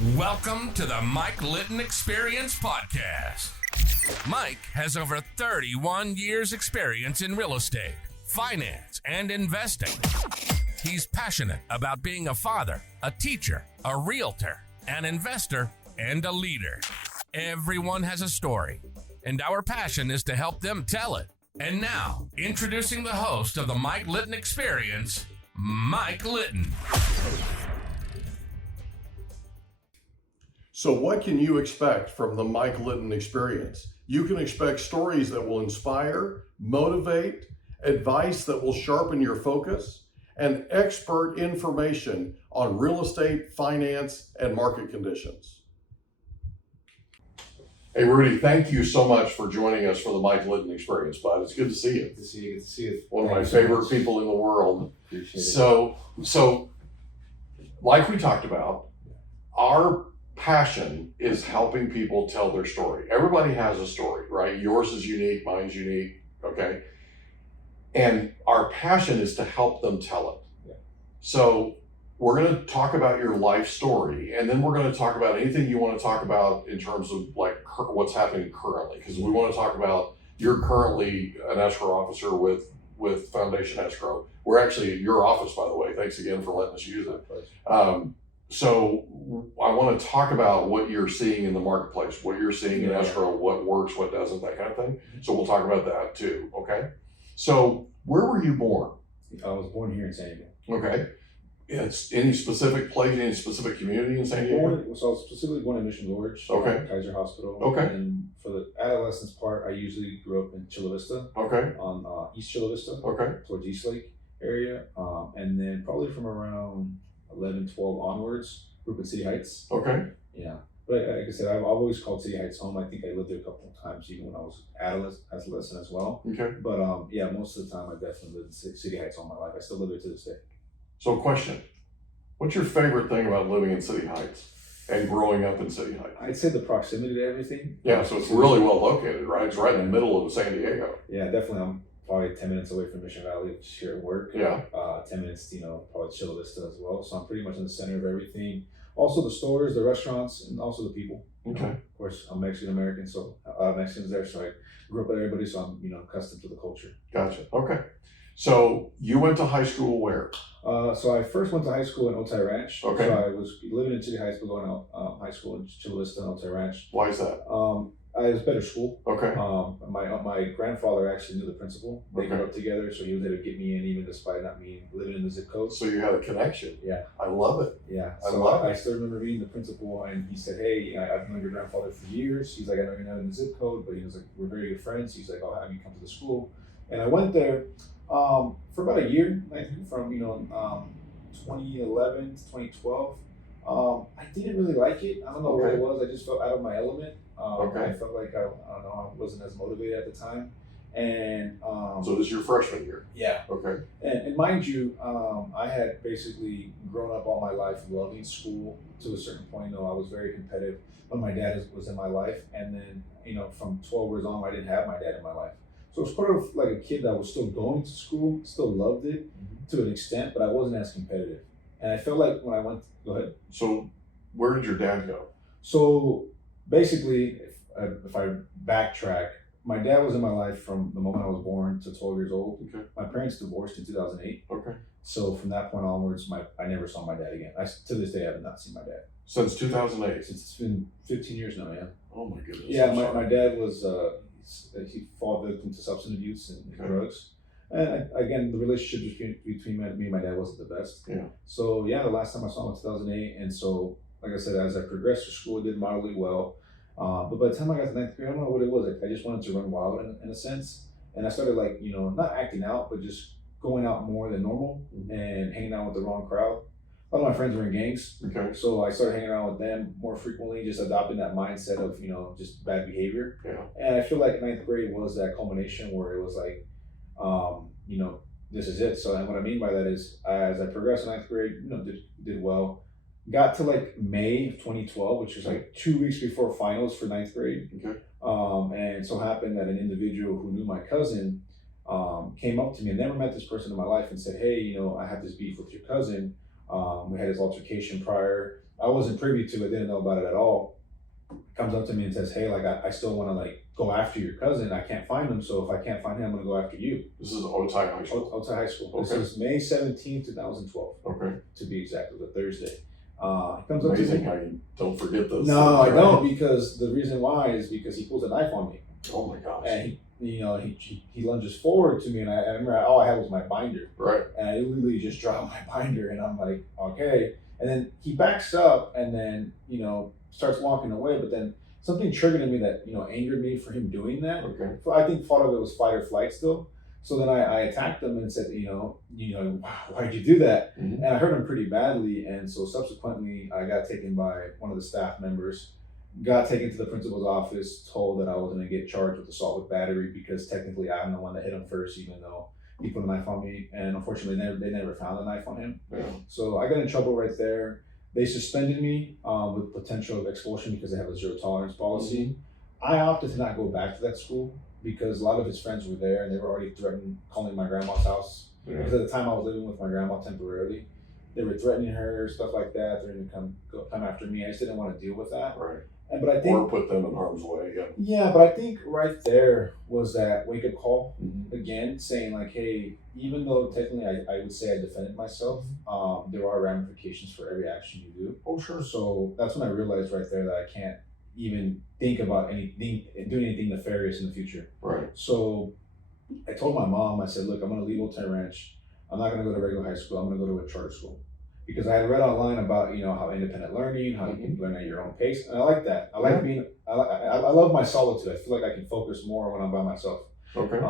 Welcome to the Mike Litton Experience Podcast. Mike has over 31 years experience in real estate, finance, and investing. He's passionate about being a father, a teacher, a realtor, an investor, and a leader. Everyone has a story, and our passion is to help them tell it. And now, introducing the host of the Mike Litton Experience, Mike Litton. So what can you expect from the Mike Litton Experience? You can expect stories that will inspire, motivate, advice that will sharpen your focus, and expert information on real estate, finance, and market conditions. Hey, Rudy, thank you so much for joining us for the Mike Litton Experience, bud. It's good to see you. Good to see you. Good to see you. One of my favorite people in the world. Appreciate it. So, like we talked about, our passion is helping people tell their story. Everybody has a story, right? Yours is unique, mine's unique, okay? And our passion is to help them tell it. Yeah. So we're going to talk about your life story, and then we're going to talk about anything you want to talk about in terms of like what's happening currently, because we want to talk about you're currently an escrow officer with Foundation Escrow. We're actually at your office, by the way. Thanks again for letting us use it. So I want to talk about what you're seeing in the marketplace, what you're seeing in escrow, what works, what doesn't, that kind of thing. So we'll talk about that too, okay? So where were you born? I was born here in San Diego. Okay. It's any specific place, any specific community in San Diego? So I was specifically born in Mission Gorge, Okay. Kaiser Hospital. Okay. And for the adolescence part, I usually grew up in Chula Vista, Okay. on East Chula Vista, Okay. towards East Lake area. And then probably from around 11, 12 onwards, grew up in City Heights. Okay. Yeah. But like I said, I've always called City Heights home. I think I lived there a couple of times, even when I was adolescent as well. Okay. But yeah, most of the time I definitely lived in City Heights all my life. I still live there to this day. So question, what's your favorite thing about living in City Heights and growing up in City Heights? I'd say the proximity to everything. Yeah, so it's really well located, right? It's right in the middle of San Diego. Yeah, definitely. I'm probably 10 minutes away from Mission Valley, which is here at work. Yeah. 10 minutes, probably Chula Vista as well. So I'm pretty much in the center of everything. Also the stores, the restaurants, and also the people. Okay. Of course, I'm Mexican American, so Mexicans there. So I grew up with everybody, so I'm accustomed to the culture. Gotcha. Okay. So you went to high school where? So I first went to high school in Otay Ranch. Okay. So I was living in City Heights, but going to high school in Chula Vista and Otay Ranch. Why is that? It was better school. Okay. My grandfather actually knew the principal. They grew Okay. up together, so he was able to get me in, even despite not me living in the zip code. So you had a connection. Yeah. I love it. Yeah. I So love it. I still remember meeting the principal, and he said, "Hey, I've known your grandfather for years." He's like, "I know you're not in the zip code, but he was like, we're very good friends." He's like, "I'll have you come to the school." And I went there for about a year, I think, from 2011 to 2012. I didn't really like it. I don't know what Okay. it was. I just felt out of my element. Okay. I felt like I don't know, I wasn't as motivated at the time. And So this is your freshman year. yeah. Okay. And mind you, I had basically grown up all my life loving school to a certain point. I was very competitive when my dad was in my life. And then, from 12 years on, I didn't have my dad in my life. So it was part of like a kid that was still going to school, still loved it to an extent, but I wasn't as competitive. And I felt like when I went, go ahead. So where did your dad go? So basically, if I backtrack, my dad was in my life from the moment I was born to 12 years old. Okay. My parents divorced in 2008. Okay. So from that point onwards, I never saw my dad again. To this day, I have not seen my dad. Since 2008. Since it's been 15 years now, yeah. Oh my goodness. Yeah, I'm my sorry. dad was, he fell victim to substance abuse and drugs. And again, the relationship between me and my dad wasn't the best. Yeah. So yeah, the last time I saw him was 2008. And so, like I said, as I progressed through school, I did moderately well. But by the time I got to ninth grade, I don't know what it was. I just wanted to run wild in a sense. And I started not acting out, but just going out more than normal and hanging out with the wrong crowd. A lot of my friends were in gangs. Okay. So I started hanging around with them more frequently, just adopting that mindset of, just bad behavior. Yeah. And I feel like ninth grade was that culmination where it was like, this is it. So and what I mean by that is as I progressed in ninth grade, did well. Got to like May of 2012, which was like 2 weeks before finals for ninth grade. Okay. And so happened that an individual who knew my cousin came up to me. I never met this person in my life and said, "Hey, I have this beef with your cousin. We had this altercation prior. I wasn't privy to it, didn't know about it at all. Comes up to me and says, hey, like I still want to like go after your cousin. I can't find him, so if I can't find him, I'm gonna go after you. This is Otay High School. Otay High School. Okay. This is May 17th, 2012. Okay. To be exact, it was a Thursday. He comes up to Amazing me. how you don't forget this. No, I don't, because the reason why is because he pulls a knife on me. Oh my gosh. And he lunges forward to me, and I remember all I had was my binder. Right. And I literally just dropped my binder, and I'm like, okay. And then he backs up, and then starts walking away. But then something triggered in me that angered me for him doing that. Okay. So I think part of it was fight or flight still. So then I attacked him and said, why'd you do that? Mm-hmm. And I hurt him pretty badly. And so subsequently, I got taken by one of the staff members, got taken to the principal's office, told that I was going to get charged with assault with battery because technically I'm the one that hit him first, even though he put a knife on me. And unfortunately, they never found a knife on him. Yeah. So I got in trouble right there. They suspended me with potential of expulsion because they have a zero tolerance policy. Mm-hmm. I opted to not go back to that school because a lot of his friends were there and they were already threatening calling my grandma's house. Yeah. Because at the time I was living with my grandma temporarily. They were threatening her, stuff like that. They're going to come after me. I just didn't want to deal with that. Right. But I think, or put them in harm's way. Yeah. Yeah, but I think right there was that wake up call again, saying like, hey, even though technically I would say I defended myself, there are ramifications for every action you do. Oh, sure. So that's when I realized right there that I can't even think about doing anything nefarious in the future. Right. So I told my mom, I said, look, I'm going to leave Litton Ranch. I'm not going to go to regular high school. I'm going to go to a charter school. Because I had read online about how independent learning, how you can learn at your own pace, and I like that. I like I love my solitude. I feel like I can focus more when I'm by myself. Okay.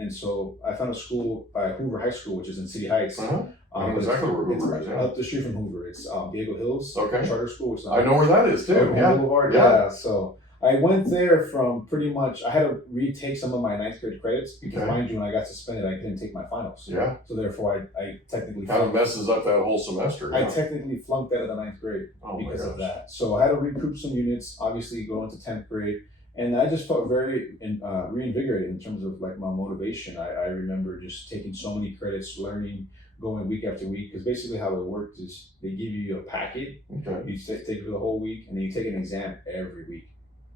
And so I found a school by Hoover High School, which is in City Heights. I know exactly where Hoover is. Up the street from Hoover. It's Diego Hills Charter School. Which is I know where that is too. Yeah. Boulevard. Yeah. So I went there from pretty much, I had to retake some of my ninth grade credits because mind you, when I got suspended, I couldn't take my finals. Yeah. So therefore I technically kind of messes up that whole semester. I technically flunked out of the ninth grade because of that. So I had to recoup some units, obviously go into 10th grade. And I just felt very reinvigorated in terms of like my motivation. I remember just taking so many credits, learning, going week after week, because basically how it worked is they give you a packet, you take it for the whole week, and then you take an exam every week.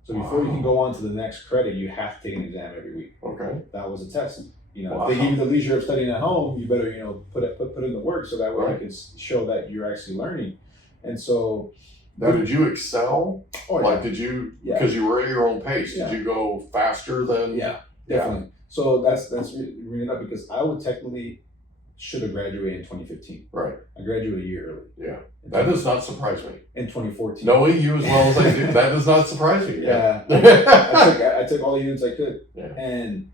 So before you can go on to the next credit, you have to take an exam every week. Okay. That was a test. If they give you the leisure of studying at home, you better put in the work so that way you can show that you're actually learning. And so. Now, did you excel? Oh, yeah. Like, did you, because you were at your own pace, did you go faster than? Yeah, definitely. Yeah. So that's really up because I would technically should have graduated in 2015. Right. I graduated a year early. Yeah. That does not surprise me. In 2014. Knowing you as well as I do, that does not surprise me. Yeah. I took all the units I could. Yeah. And,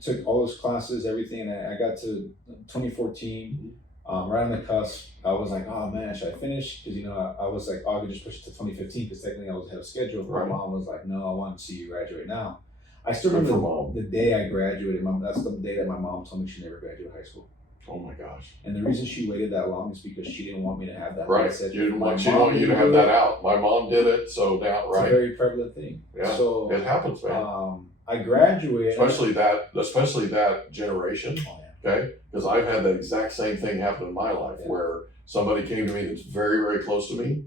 took all those classes, everything. And I got to 2014. Right on the cusp, I was like, oh man, should I finish? Because I was like, I could just push it to 2015 because technically I was ahead of schedule. Right. My mom was like, no, I want to see you graduate now. I still remember the day I graduated. That's the day that my mom told me she never graduated high school. Oh my gosh! And the reason she waited that long is because she didn't want me to have that. Right. Mindset. She didn't want you to have that out. My mom did it, so now It's a very prevalent thing. Yeah. So it happens, man. I graduated. Especially that generation. Oh, yeah. Okay, because I've had the exact same thing happen in my life where somebody came to me that's very, very close to me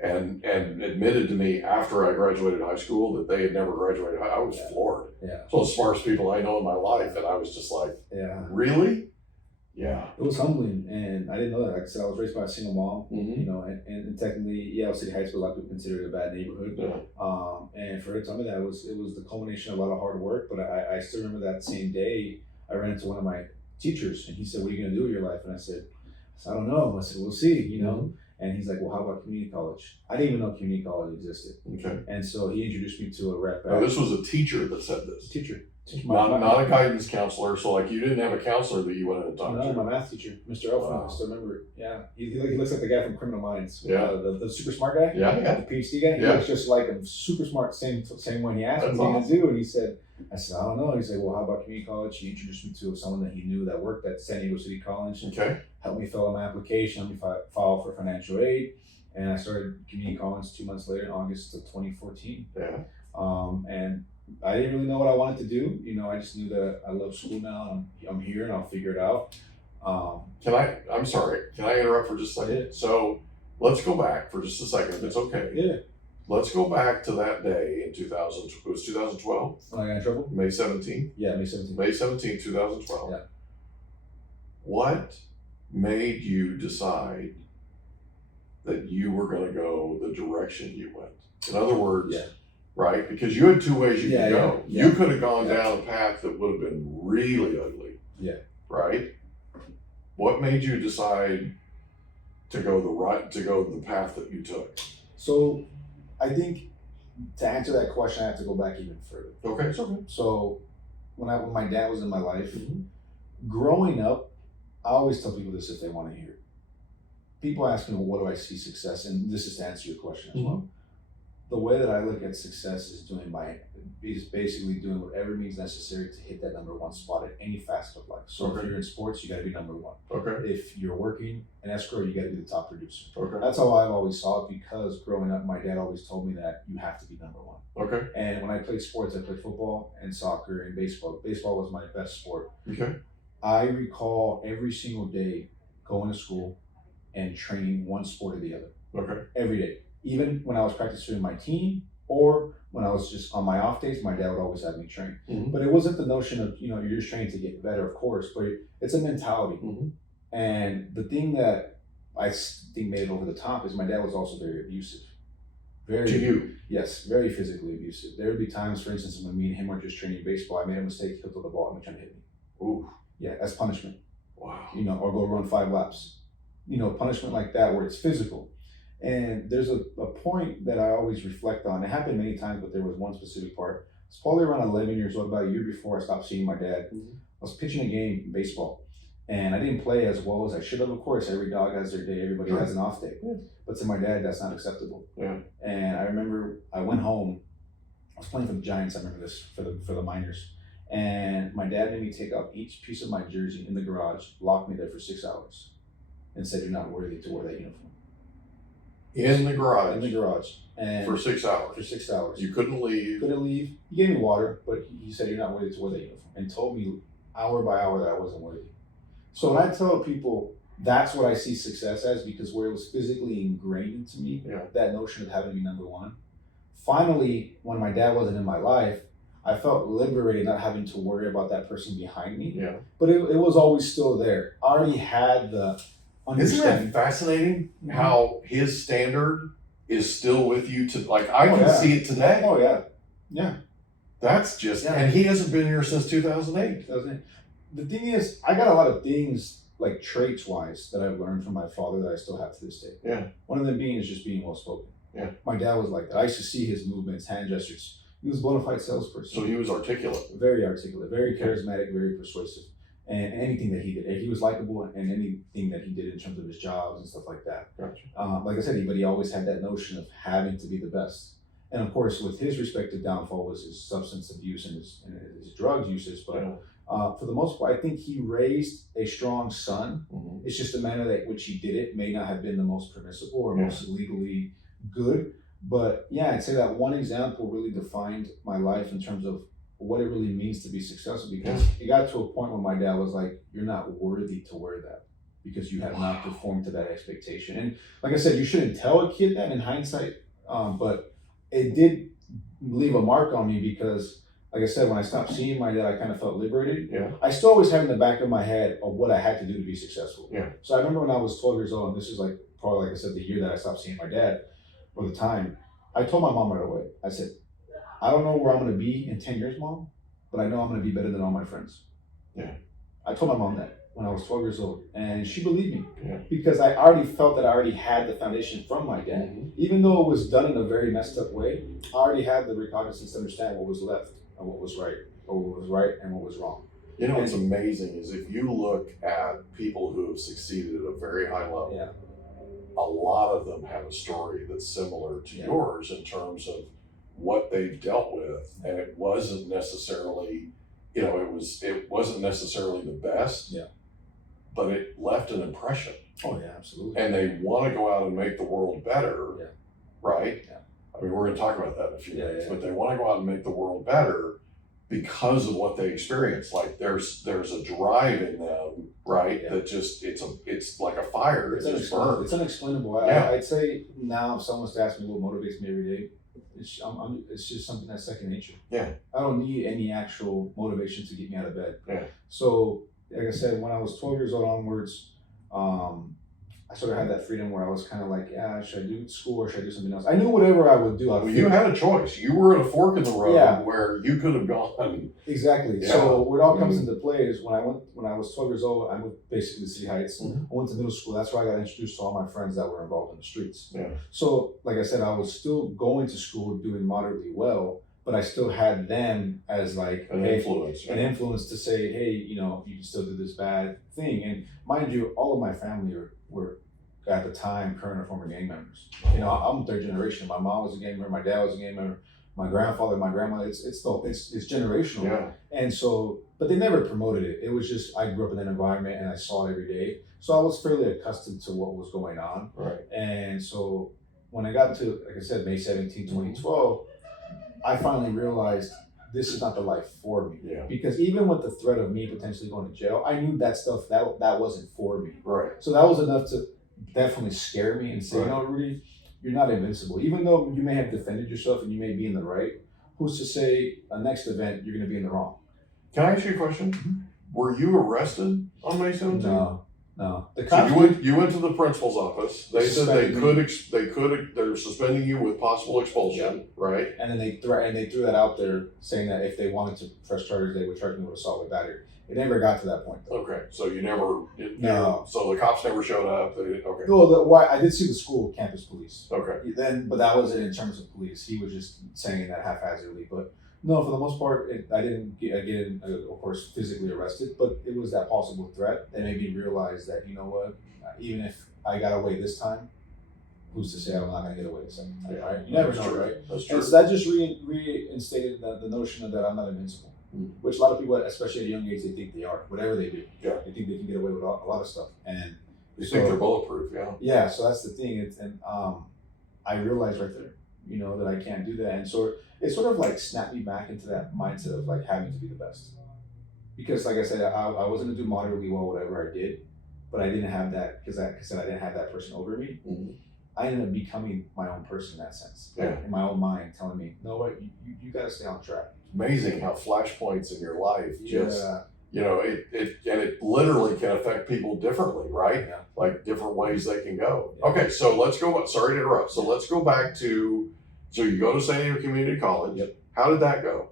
and admitted to me after I graduated high school that they had never graduated. I was floored. Yeah. So the smartest people I know in my life, and I was just like, really? Yeah. It was humbling, and I didn't know that. Like I said, I was raised by a single mom, and technically, City Heights, a lot of people consider it a bad neighborhood. Yeah. And for her to tell me that, it was the culmination of a lot of hard work. But I still remember that same day, I ran into one of my teachers, and he said, what are you going to do with your life? And I said, I don't know. I said, we'll see, And he's like, well, how about community college? I didn't even know community college existed. Okay. And so he introduced me to a rep. Now, this was a teacher that said this. Teacher. Not a guidance counselor. So, like, you didn't have a counselor that you went in and talked to. No, my math teacher, Mr. Elfman. Wow. I still remember. Yeah. He looks like the guy from Criminal Minds. Yeah. The super smart guy. Yeah. The PhD guy. He looks just like him. Super smart. Same when he asked me what to do. And he said, I said, I don't know. He said, well, how about community college? He introduced me to someone that he knew that worked at San Diego City College. Okay. Helped me fill out my application, helped me file for financial aid. And I started community college 2 months later in August of 2014. Yeah. And I didn't really know what I wanted to do. I just knew that I love school now and I'm here and I'll figure it out. I'm sorry. Can I interrupt for just a second? Yeah. So let's go back for just a second, if it's okay. Yeah. Let's go back to that day in 2000, it was 2012? When I got in trouble? May 17th? Yeah, May 17th. May 17th, 2012. Yeah. What made you decide that you were going to go the direction you went? In other words, right? Because you had two ways you could go. Yeah. You could have gone down a path that would have been really ugly. Yeah. Right? What made you decide to go the path that you took? So I think to answer that question, I have to go back even further. Okay, it's okay. So when my dad was in my life, growing up, I always tell people this if they want to hear it. People ask me, well, what do I see success in? This is to answer your question as well. The way that I look at success is basically doing whatever means necessary to hit that number one spot at any facet of life. So if you're in sports, you got to be number one. Okay. If you're working in escrow, you got to be the top producer. Okay. That's how I've always saw it, because growing up, my dad always told me that you have to be number one. Okay. And when I played sports, I played football and soccer and baseball. Baseball was my best sport. Okay. I recall every single day going to school and training one sport or the other. Okay. Every day. Even when I was practicing with my team or when I was just on my off days, my dad would always have me train. But it wasn't the notion of, you're just training to get better, of course, but it's a mentality. And the thing that I think made it over the top is my dad was also very abusive. To you? Yes, very physically abusive. There would be times, for instance, when me and him were just training baseball, I made a mistake, he'll throw the ball and trying to hit me. Ooh. Yeah, as punishment. Wow. Or go run 5 laps. Punishment like that where it's physical. And there's a point that I always reflect on. It happened many times, but there was one specific part. It's probably around 11 years old, about a year before I stopped seeing my dad. I was pitching a game in baseball, and I didn't play as well as I should have. Of course, every dog has their day. Everybody has an off day. But to my dad, that's not acceptable. Yeah. And I remember I went home. I was playing for the Giants. I remember this for the minors. And my dad made me take out each piece of my jersey in the garage, locked me there for 6 hours, and said, "You're not worthy to wear that uniform." In the garage? In the garage. And for 6 hours? For 6 hours. You couldn't leave? Couldn't leave. He gave me water, but he said, "You're not worthy to wear that uniform," and told me hour by hour that I wasn't worthy. So when I tell people that's what I see success as, because where it was physically ingrained into me, that notion of having to be number one. Finally, when my dad wasn't in my life, I felt liberated not having to worry about that person behind me. Yeah. But it was always still there. I already had the understanding. Isn't that fascinating how his standard is still with you I can see it today. Oh yeah. Yeah. That's just, and he hasn't been here since 2008. The thing is, I got a lot of things, like traits wise, that I've learned from my father that I still have to this day. Yeah. One of them being is just being well spoken. Yeah. My dad was like that. I used to see his movements, hand gestures. He was a bona fide salesperson. So he was articulate. Very articulate, very charismatic, very persuasive. And anything that he did, he was likable, and anything that he did in terms of his jobs and stuff like that. Gotcha. Like I said, but he always had that notion of having to be the best. And of course, with his respective downfall was his substance abuse and his drug usage. But for the most part, I think he raised a strong son. It's just the manner that which he did it may not have been the most permissible or most legally good. But yeah, I'd say that one example really defined my life in terms of what it really means to be successful, because it got to a point where my dad was like, "You're not worthy to wear that because you have not performed to that expectation." And like I said, you shouldn't tell a kid that in hindsight, but it did leave a mark on me, because like I said, when I stopped seeing my dad, I kind of felt liberated. Yeah. I still always had in the back of my head of what I had to do to be successful. Yeah. So I remember when I was 12 years old, and this is probably like I said, the year that I stopped seeing my dad, or the time, I told my mom right away. I said, "I don't know where I'm going to be in 10 years, Mom, but I know I'm going to be better than all my friends." Yeah. I told my mom that when I was 12 years old, and she believed me. Yeah. Because I already felt that I already had the foundation from my dad. Even though it was done in a very messed up way, I already had the recognizance to understand what was left and what was right, or what was right and what was wrong. You know what's amazing is if you look at people who have succeeded at a very high level, a lot of them have a story that's similar to yours in terms of what they've dealt with, and it wasn't necessarily, it wasn't necessarily the best, but it left an impression. Oh yeah, absolutely. And they want to go out and make the world better, right? Yeah. I mean, we're going to talk about that in a few minutes, but they want to go out and make the world better, because of what they experienced. Like there's a drive in them, right? Yeah. That just it's like a fire. It's It just burns. It's unexplainable. Yeah. I'd say now, if someone's to ask me what motivates me every day, it's just something that's second nature. Yeah. I don't need any actual motivation to get me out of bed. Yeah. So, like I said, when I was 12 years old onwards, I sort of had that freedom where I was kind of like, yeah, should I do school or should I do something else? I knew whatever I would do. Well, you had a choice. You were at a fork in the road Yeah. where you could have gone. Exactly. Yeah. So what all comes into play is when I was 12 years old, I moved basically to City Heights. Mhm. I went to middle school. That's where I got introduced to all my friends that were involved in the streets. Yeah. So, like I said, I was still going to school, doing moderately well, but I still had them as like An influence. an influence to say, hey, you know, you can still do this bad thing. And mind you, all of my family were at the time current or former gang members. You know, I'm third generation. My mom was a gang member, my dad was a gang member, my grandfather, my grandmother. It's generational. Yeah. And so, but they never promoted it. It was just I grew up in that environment and I saw it every day. So I was fairly accustomed to what was going on. Right. And so when I got to, like I said, May 17, 2012, I finally realized this is not the life for me. Yeah. Because even with the threat of me potentially going to jail, I knew that stuff that wasn't for me. Right. So that was enough to definitely scare me and say, Right. you know, Rudy, you're not invincible. Even though you may have defended yourself and you may be in the right, who's to say next event you're going to be in the wrong? Can I ask you a question? Mm-hmm. Were you arrested on May 17th? No. The So cops you went to the principal's office. They said they're suspending you with possible expulsion, right? and then they threw that out there saying that if they wanted to press charges, they would charge me with assault with battery. It never got to that point though. Okay, so you never. No. So the cops never showed up. Okay. No, I did see the school campus police. Okay. But that wasn't in terms of police. He was just saying that haphazardly. But no, for the most part, I didn't get, of course, physically arrested. But it was that possible threat that made me realize that, you know what, even if I got away this time, who's to say I'm not going to get away the second time, right? You never know, right? That's true. And so that just reinstated the notion of that I'm not invincible. Which a lot of people, especially at a young age, they think they are. Whatever they do, Yeah. they think they can get away with a lot of stuff. And You think they're bulletproof, yeah. yeah, so that's the thing. I realized right there, you know, that I can't do that. And so it sort of like snapped me back into that mindset of like having to be the best. Because like I said, I wasn't going to do moderately well whatever I did, but I didn't have that, because I didn't have that person over me. Mm-hmm. I ended up becoming my own person in that sense. Yeah. In my own mind, telling me, no, what, you got to stay on track. Amazing how flashpoints in your life just, Yeah. you know, it literally can affect people differently, right? Yeah. Like different ways they can go. Yeah. Okay, so let's go, sorry to interrupt. So let's go back to, so you go to San Diego Community College. Yep. How did that go?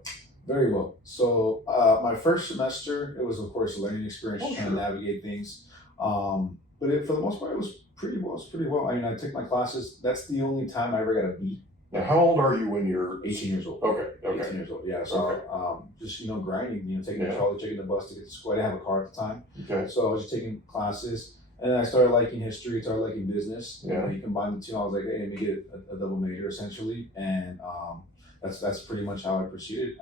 Very well. So my first semester, it was of course a learning experience, trying to navigate things. But for the most part, it was pretty well. I mean, I took my classes. That's the only time I ever got a B. Now, how old are you when you're 18 years old. Okay. 18 years old. Yeah. So just grinding. taking the trolley, taking the bus to get to school. I didn't have a car at the time. Okay. So I was just taking classes, and then I started liking history. Started liking business. Yeah. And you combine the two. I was like, hey, let me get a double major essentially, and that's pretty much how I pursued it.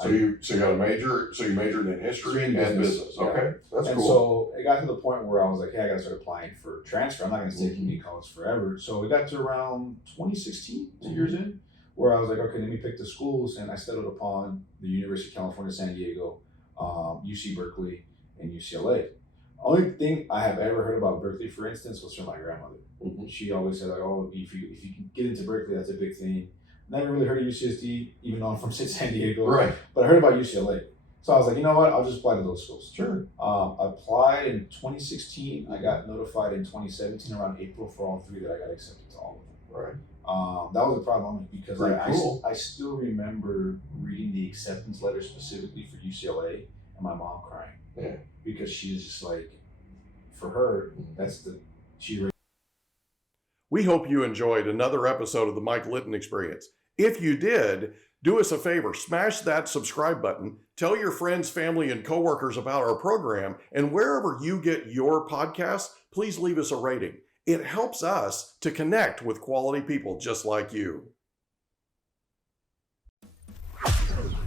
So you got a major. So you majored in history and business. Yeah. Okay, that's and cool. so it got to the point where I was like, hey, I got to start applying for transfer. I'm not going to stay at community college forever. So we got to around 2016, 2 years in, where I was like, okay, let me pick the schools, and I settled upon the University of California, San Diego, UC Berkeley, and UCLA. Only thing I have ever heard about Berkeley, for instance, was from my grandmother. Mm-hmm. She always said, like, oh, if you can get into Berkeley, that's a big thing. Never really heard of UCSD, even though I'm from San Diego. Right. But I heard about UCLA. So I was like, you know what? I'll just apply to those schools. Sure. I applied in 2016. I got notified in 2017 around April for all three that I got accepted to all of them. Right. That was a proud moment because cool. I still remember reading the acceptance letter specifically for UCLA and my mom crying. Yeah. Because she's just like, for her, We hope you enjoyed another episode of the Mike Litton Experience. If you did, do us a favor, smash that subscribe button, tell your friends, family, and coworkers about our program, and wherever you get your podcasts, please leave us a rating. It helps us to connect with quality people just like you.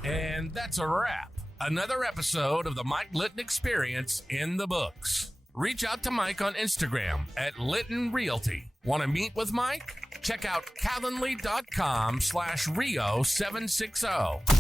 And that's a wrap. Another episode of the Mike Litton Experience in the books. Reach out to Mike on Instagram at Litton Realty. Want to meet with Mike? Check out calendly.com/Rio760.